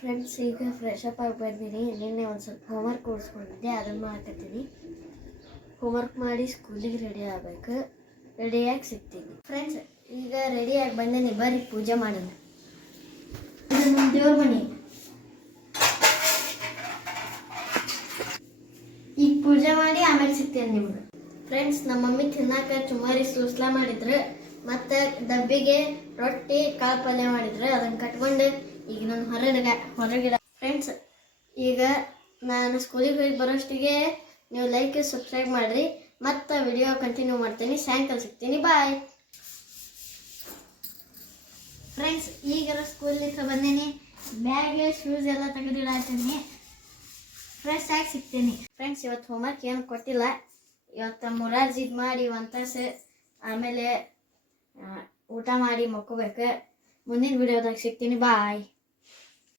Friends, ಈಗ fresh up ಆಗಿ ಬಂದೀನಿ. ನಿನ್ನೆ ಒಂದು ಸ್ವಲ್ಪ ಹೋಮ್ವರ್ಕ್ ಓಡಿಸ್ಕೊಂಡಿದ್ದೆ, ಅದನ್ನು ಮಾಡ್ಕೊತೀನಿ. ಹೋಮ್ವರ್ಕ್ ಮಾಡಿ ಸ್ಕೂಲಿಗೆ ರೆಡಿ ಆಗಬೇಕು. ರೆಡಿಯಾಗಿ ಸಿಗ್ತೀನಿ. ಫ್ರೆಂಡ್ಸ್, ಈಗ ರೆಡಿಯಾಗಿ ಬಂದೇನಿ. ಬರ್ರಿ ಪೂಜೆ ಮಾಡೋಣ. ಇದು ನಮ್ಮ ದೇವ್ರ ಮನೆ. ಈಗ ಪೂಜೆ ಮಾಡಿ ಆಮೇಲೆ ಸಿಗ್ತೇನೆ ನಿಮ್ಗೆ. ಫ್ರೆಂಡ್ಸ್, ನಮ್ಮ ಮಮ್ಮಿ ತಿನ್ನಾಕ ಚುಮ್ಮರಿ ಸೂಸ್ಲಾ ಮಾಡಿದ್ರು, ಮತ್ತು ಡಬ್ಬಿಗೆ ರೊಟ್ಟಿ ಕಾಳು ಪಲ್ಯ ಮಾಡಿದ್ರು. ಅದನ್ನು ಕಟ್ಕೊಂಡು ಈಗ ನಾನು ಹೊರಗಿಡ. ಫ್ರೆಂಡ್ಸ್, ಈಗ ನಾನು ಸ್ಕೂಲಿಗೆ ಹೋಗಿ ಬರೋಷ್ಟಿಗೆ ನೀವು ಲೈಕ್ ಸಬ್ಸ್ಕ್ರೈಬ್ ಮಾಡಿರಿ. ಮತ್ತು ವಿಡಿಯೋ ಕಂಟಿನ್ಯೂ ಮಾಡ್ತೀನಿ. ಸಾಯಂಕಾಲ ಸಿಗ್ತೀನಿ. ಬಾಯ್. ಫ್ರೆಂಡ್ಸ್, ಈಗ ಸ್ಕೂಲಿಗೆ ಬಂದೀನಿ. ಬ್ಯಾಗ್ ಶೂಸ್ ಎಲ್ಲ ತೆಗೆದಿಡಾತೀನಿ. ಫ್ರೆಶ್ ಆಗಿ ಸಿಗ್ತೀನಿ. ಫ್ರೆಂಡ್ಸ್, ಇವತ್ತು ಹೋಮ್ವರ್ಕ್ ಏನು ಕೊಟ್ಟಿಲ್ಲ. ಇವತ್ತು ಮೊರಾರ್ಜಿದ್ ಮಾಡಿ 1 ತಾಸು, ಆಮೇಲೆ ಊಟ ಮಾಡಿ ಮಕ್ಕೋಬೇಕು. ಮುಂದಿನ ವಿಡಿಯೋದಾಗ ಸಿಗ್ತೀನಿ. ಬಾಯ್.